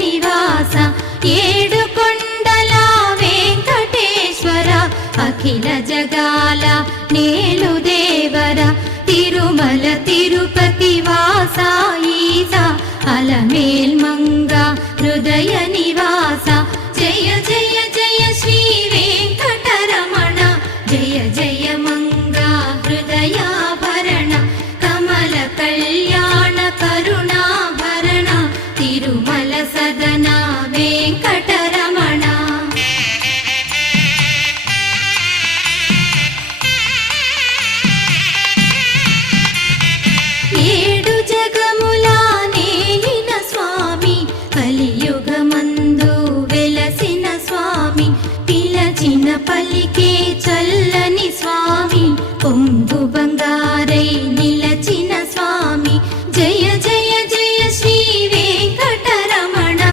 నివాస ఏడు కొండల వెంకటేశ్వర అఖిల జగాల నేలు దేవర తిరుమల తిరుపతి వాస ఈస అలమేల్ మంగ హృదయ నివాస జయ జయ జయ శ్రీ వెంకటరమణ జయ జయ మంగ హృదయాభరణ కమల కళ్యాణ కరుణాభరణ తిరుమల సదన వెంకటరమణ ఏడు జగముల నేలిన స్వామి కలియుగమందు వెలసిన స్వామి పిలచిన పలికే చల్ల